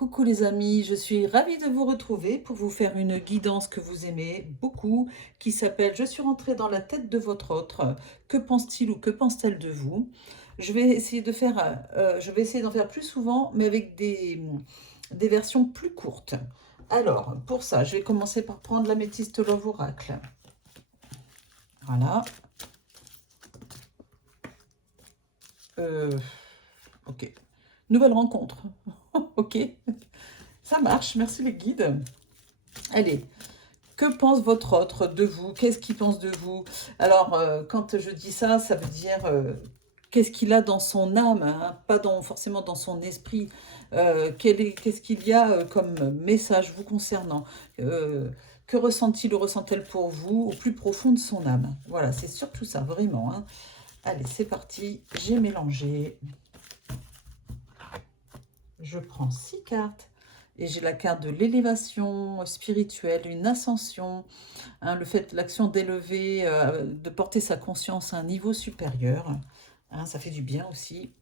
Coucou les amis, je suis ravie de vous retrouver pour vous faire une guidance que vous aimez beaucoup, qui s'appelle « Je suis rentrée dans la tête de votre autre. Que pense-t-il ou que pense-t-elle de vous ?» Je vais essayer de faire, je vais essayer d'en faire plus souvent, mais avec des versions plus courtes. Alors, pour ça, je vais commencer par prendre l'améthyste Love Oracle. Voilà. Ok. Nouvelle rencontre. Ok. Ça marche, merci les guides. Allez, que pense votre autre de vous? Qu'est-ce qu'il pense de vous? Alors, quand je dis ça, ça veut dire qu'est-ce qu'il a dans son âme, hein, pas forcément dans son esprit. Qu'est-ce qu'il y a comme message vous concernant? Que ressent-il ou ressent-elle pour vous au plus profond de son âme? Voilà, c'est surtout ça, vraiment, hein. Allez, c'est parti, j'ai mélangé. Je prends 6 cartes. Et j'ai la carte de l'élévation spirituelle, une ascension, hein, le fait, l'action d'élever, de porter sa conscience à un niveau supérieur, hein, ça fait du bien aussi.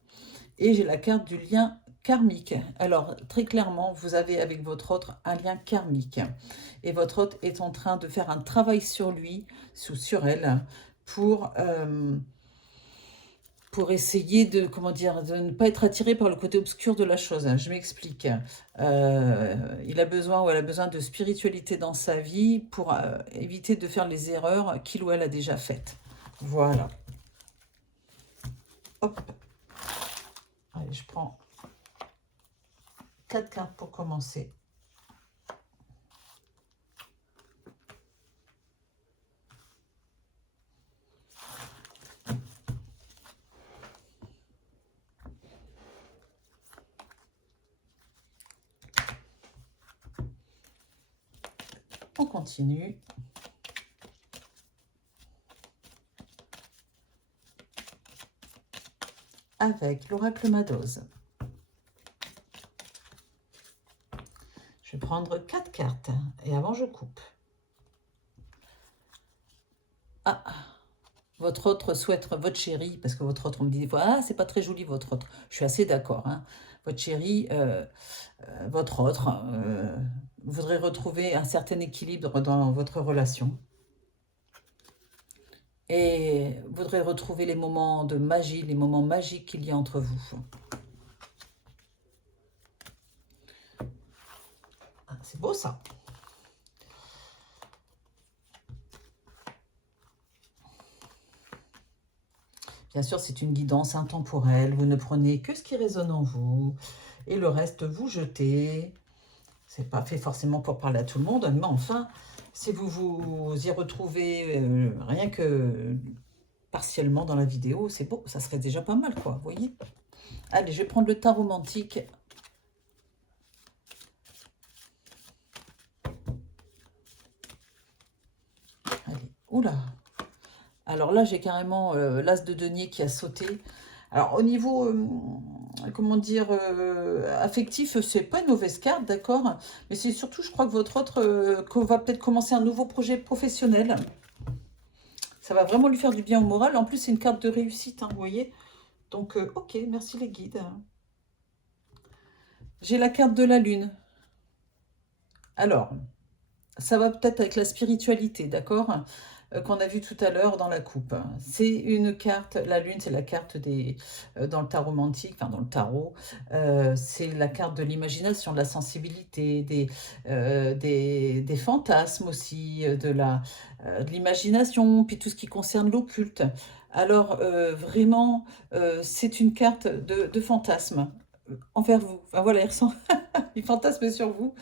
Et j'ai la carte du lien karmique. Alors, très clairement, vous avez avec votre autre un lien karmique. Et votre autre est en train de faire un travail sur lui, sur elle, pour essayer de, comment dire, de ne pas être attiré par le côté obscur de la chose. Je m'explique. Il a besoin ou elle a besoin de spiritualité dans sa vie pour éviter de faire les erreurs qu'il ou elle a déjà faites. Voilà. Hop. Allez, je prends 4 cartes pour commencer. On continue. Avec l'oracle Madoz. Je vais prendre 4 cartes et avant je coupe. Ah, votre autre souhaite votre chéri, parce que votre autre, on me dit des fois, ah, c'est pas très joli votre autre. Je suis assez d'accord, hein. Votre chéri, votre autre, voudrait retrouver un certain équilibre dans votre relation. Et voudrait retrouver les moments de magie, les moments magiques qu'il y a entre vous. Ah, c'est beau ça. Bien sûr, c'est une guidance intemporelle. Vous ne prenez que ce qui résonne en vous. Et le reste, vous jetez. C'est pas fait forcément pour parler à tout le monde. Mais enfin, si vous vous y retrouvez rien que partiellement dans la vidéo, c'est beau. Ça serait déjà pas mal, quoi. Vous voyez? Allez, je vais prendre le tarot romantique. Allez, oula. Alors là, j'ai carrément l'as de denier qui a sauté. Alors, au niveau, comment dire, affectif, c'est pas une mauvaise carte, d'accord? Mais c'est surtout, je crois que votre autre va peut-être commencer un nouveau projet professionnel. Ça va vraiment lui faire du bien au moral. En plus, c'est une carte de réussite, hein, vous voyez? Donc, ok, merci les guides. J'ai la carte de la lune. Alors, ça va peut-être avec la spiritualité, d'accord? Qu'on a vu tout à l'heure dans la coupe. C'est une carte, la lune, c'est la carte dans le tarot romantique, enfin dans le tarot, c'est la carte de l'imagination, de la sensibilité, des fantasmes aussi, de l'imagination, puis tout ce qui concerne l'occulte. Alors, vraiment, c'est une carte de fantasme envers vous. Enfin voilà, il fantasme sur vous.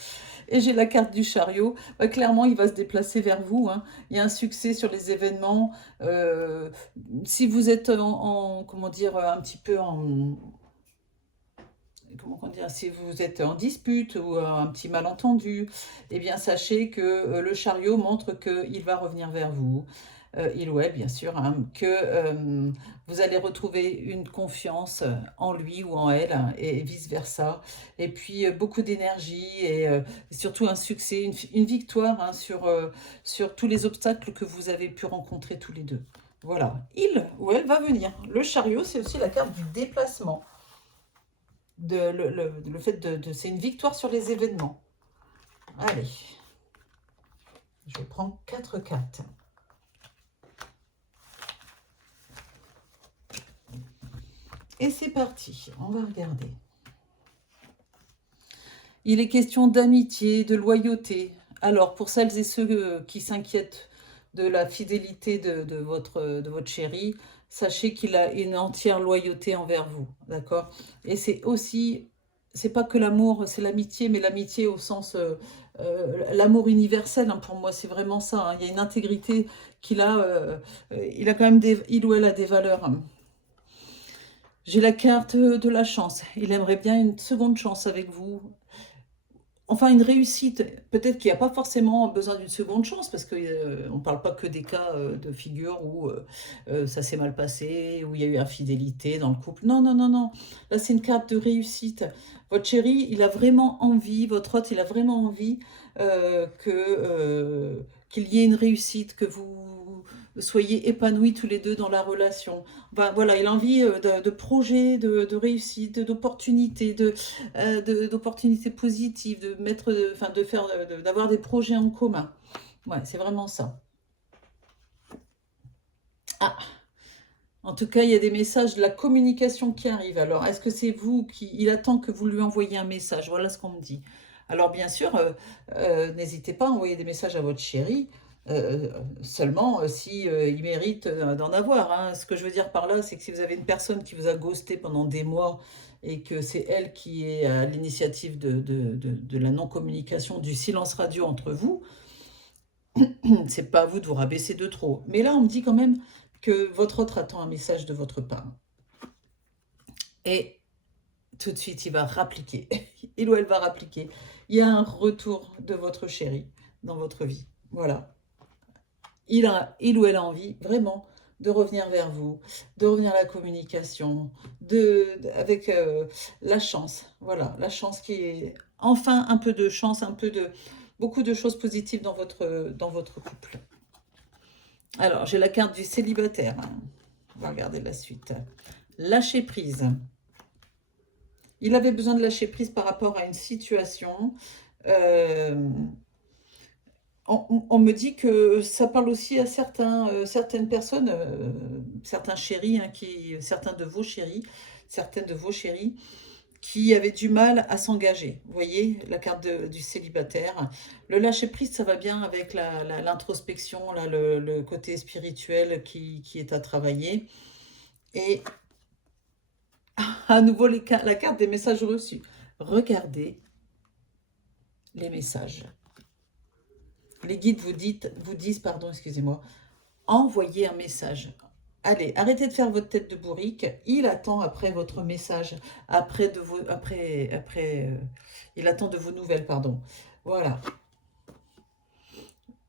Et j'ai la carte du chariot. Clairement, il va se déplacer vers vous, hein. Il y a un succès sur les événements. Si vous êtes comment dire, un petit peu comment dire, si vous êtes en dispute ou un petit malentendu, eh bien, sachez que le chariot montre qu'il va revenir vers vous. Il ou elle, bien sûr, hein, que vous allez retrouver une confiance en lui ou en elle, hein, et vice-versa. Et puis, beaucoup d'énergie et surtout un succès, une victoire, hein, sur tous les obstacles que vous avez pu rencontrer tous les deux. Voilà, il ou elle va venir. Le chariot, c'est aussi la carte du déplacement. le fait c'est une victoire sur les événements. Allez, je prends 4 cartes. Et c'est parti, on va regarder. Il est question d'amitié, de loyauté. Alors, pour celles et ceux qui s'inquiètent de la fidélité de votre chéri, sachez qu'il a une entière loyauté envers vous, d'accord? Et c'est aussi, c'est pas que l'amour, c'est l'amitié, mais l'amitié au sens, l'amour universel, hein, pour moi, c'est vraiment ça, hein. Il y a une intégrité qu'il a, il a quand même il ou elle a des valeurs, hein. J'ai la carte de la chance. Il aimerait bien une seconde chance avec vous. Enfin, une réussite, peut-être qu'il n'y a pas forcément besoin d'une seconde chance, parce qu'on ne parle pas que des cas de figure où ça s'est mal passé, où il y a eu infidélité dans le couple. Non, non, non, non. Là, c'est une carte de réussite. Votre chéri, il a vraiment envie, votre hôte, il a vraiment envie qu'il y ait une réussite, que vous soyez épanouis tous les deux dans la relation. Ben, voilà, il a envie de projets, de réussite, d'opportunités, d'opportunités positives, de mettre, enfin, de faire, d'avoir des projets en commun. Ouais, c'est vraiment ça. Ah, en tout cas, il y a des messages de la communication qui arrivent. Alors, est-ce que c'est vous qui... Il attend que vous lui envoyiez un message. Voilà ce qu'on me dit. Alors, bien sûr, n'hésitez pas à envoyer des messages à votre chéri, seulement si il mérite d'en avoir, hein. Ce que je veux dire par là, c'est que si vous avez une personne qui vous a ghosté pendant des mois et que c'est elle qui est à l'initiative de la non-communication, du silence radio entre vous, c'est pas à vous de vous rabaisser de trop. Mais là, on me dit quand même que votre autre attend un message de votre part. Et tout de suite, il va rappliquer. Il ou elle va rappliquer. Il y a un retour de votre chéri dans votre vie. Voilà. Il ou elle a envie, vraiment, de revenir vers vous, de revenir à la communication, avec la chance. Voilà, la chance qui est... Enfin, un peu de chance, beaucoup de choses positives dans votre couple. Alors, j'ai la carte du célibataire. On va regarder la suite. Lâcher prise. Il avait besoin de lâcher prise par rapport à une situation. On me dit que ça parle aussi à certaines personnes, certains chéris, hein, certaines de vos chéris, qui avaient du mal à s'engager. Vous voyez, la carte du célibataire. Le lâcher-prise, ça va bien avec l'introspection, le côté spirituel qui est à travailler. Et à nouveau, la carte des messages reçus. Regardez les messages. Les guides vous disent, pardon, excusez-moi, envoyez un message. Allez, arrêtez de faire votre tête de bourrique. Il attend après votre message, il attend de vos nouvelles, pardon. Voilà.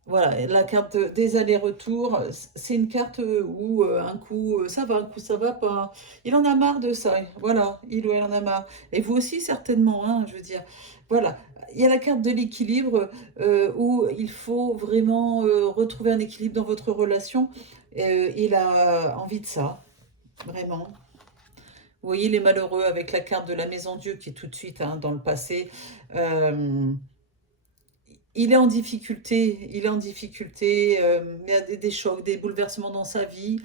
Voilà, la carte des allers-retours, c'est une carte où un coup ça va, un coup ça va pas. Il en a marre de ça, voilà, il ou elle en a marre. Et vous aussi certainement, hein, je veux dire. Voilà, il y a la carte de l'équilibre où il faut vraiment retrouver un équilibre dans votre relation. Il a envie de ça, vraiment. Vous voyez les malheureux avec la carte de la maison Dieu qui est tout de suite hein, dans le passé. Il est en difficulté, il y a des chocs, des bouleversements dans sa vie,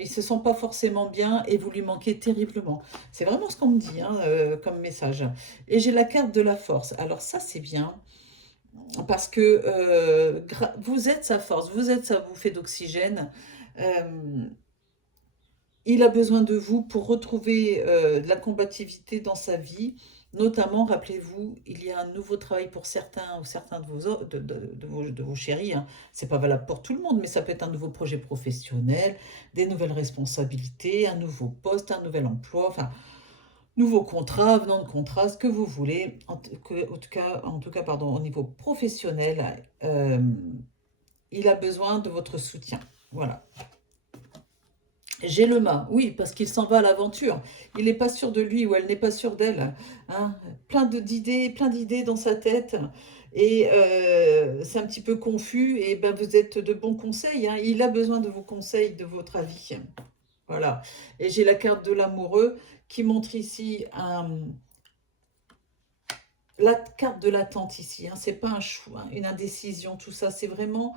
il ne se sent pas forcément bien et vous lui manquez terriblement. C'est vraiment ce qu'on me dit hein, comme message. Et j'ai la carte de la force. Alors ça, c'est bien, parce que vous êtes sa force, vous êtes sa bouffée d'oxygène. Il a besoin de vous pour retrouver de la combativité dans sa vie. Notamment, rappelez-vous, il y a un nouveau travail pour certains ou certains de vos chéris. Hein. Ce n'est pas valable pour tout le monde, mais ça peut être un nouveau projet professionnel, des nouvelles responsabilités, un nouveau poste, un nouvel emploi, enfin, nouveau contrat, venant de contrat, ce que vous voulez. En tout cas, pardon, au niveau professionnel, il a besoin de votre soutien. Voilà. J'ai le mât, oui, parce qu'il s'en va à l'aventure. Il n'est pas sûr de lui ou elle n'est pas sûre d'elle. Hein. Plein d'idées dans sa tête. Et c'est un petit peu confus. Et ben, vous êtes de bons conseils. Hein. Il a besoin de vos conseils, de votre avis. Voilà. Et j'ai la carte de l'amoureux qui montre ici la carte de l'attente ici. Hein. C'est pas un choix, une indécision, tout ça. C'est vraiment...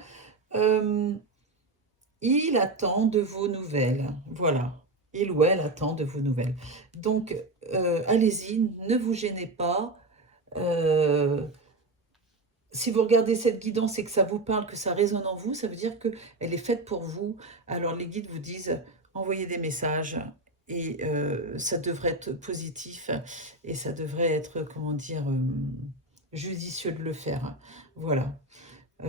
il attend de vos nouvelles. Voilà. Il ou elle attend de vos nouvelles. Donc, allez-y, ne vous gênez pas. Euh, Si vous regardez cette guidance et que ça vous parle, que ça résonne en vous, ça veut dire qu'elle est faite pour vous. Alors les guides vous disent, envoyez des messages et ça devrait être positif et ça devrait être, comment dire, judicieux de le faire. Voilà.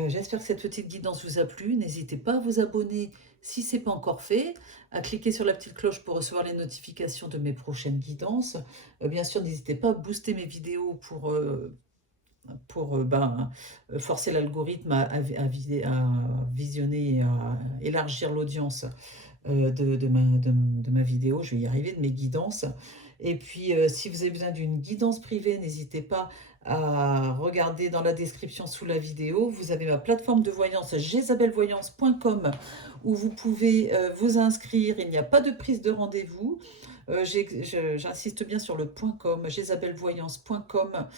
J'espère que cette petite guidance vous a plu. N'hésitez pas à vous abonner si ce n'est pas encore fait, à cliquer sur la petite cloche pour recevoir les notifications de mes prochaines guidances. Bien sûr, n'hésitez pas à booster mes vidéos pour forcer l'algorithme à visionner et à élargir l'audience de ma vidéo. Je vais y arriver, de mes guidances. Et puis, si vous avez besoin d'une guidance privée, n'hésitez pas à regarder dans la description sous la vidéo. Vous avez ma plateforme de voyance jezabelvoyance.com où vous pouvez vous inscrire. Il n'y a pas de prise de rendez-vous. J'insiste bien sur le .com, jezabelvoyance.com.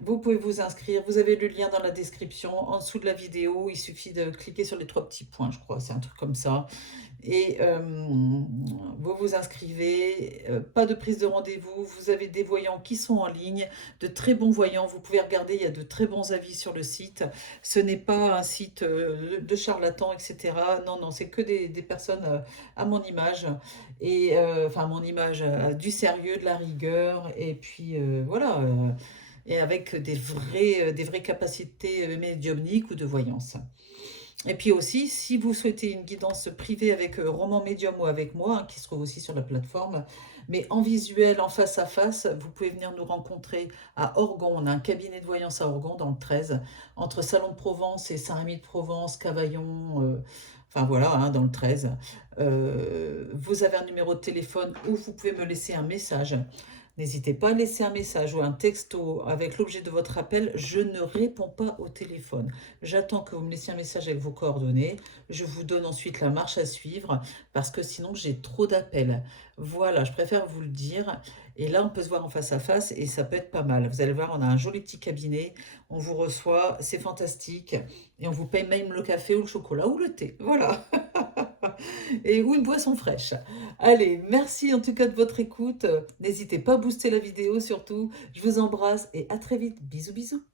Vous pouvez vous inscrire, vous avez le lien dans la description, en dessous de la vidéo, il suffit de cliquer sur les 3 petits points, je crois, c'est un truc comme ça. Et vous vous inscrivez, pas de prise de rendez-vous, vous avez des voyants qui sont en ligne, de très bons voyants, vous pouvez regarder, il y a de très bons avis sur le site. Ce n'est pas un site de charlatans, etc. Non, non, c'est que des personnes à mon image, et enfin à mon image, du sérieux, de la rigueur, et puis voilà, et avec des vraies capacités médiumniques ou de voyance. Et puis aussi, si vous souhaitez une guidance privée avec Roman Médium ou avec moi, hein, qui se trouve aussi sur la plateforme, mais en visuel, en face à face, vous pouvez venir nous rencontrer à Orgon. On a un cabinet de voyance à Orgon dans le 13, entre Salon de Provence et Saint-Rémy de Provence, Cavaillon, enfin voilà, hein, dans le 13. Vous avez un numéro de téléphone où vous pouvez me laisser un message. N'hésitez pas à laisser un message ou un texto avec l'objet de votre appel. Je ne réponds pas au téléphone. J'attends que vous me laissiez un message avec vos coordonnées. Je vous donne ensuite la marche à suivre parce que sinon j'ai trop d'appels. Voilà, je préfère vous le dire. Et là, on peut se voir en face à face et ça peut être pas mal. Vous allez voir, on a un joli petit cabinet. On vous reçoit, c'est fantastique. Et on vous paye même le café ou le chocolat ou le thé. Voilà. Et ou une boisson fraîche. Allez, merci en tout cas de votre écoute. N'hésitez pas à booster la vidéo surtout. Je vous embrasse et à très vite. Bisous, bisous.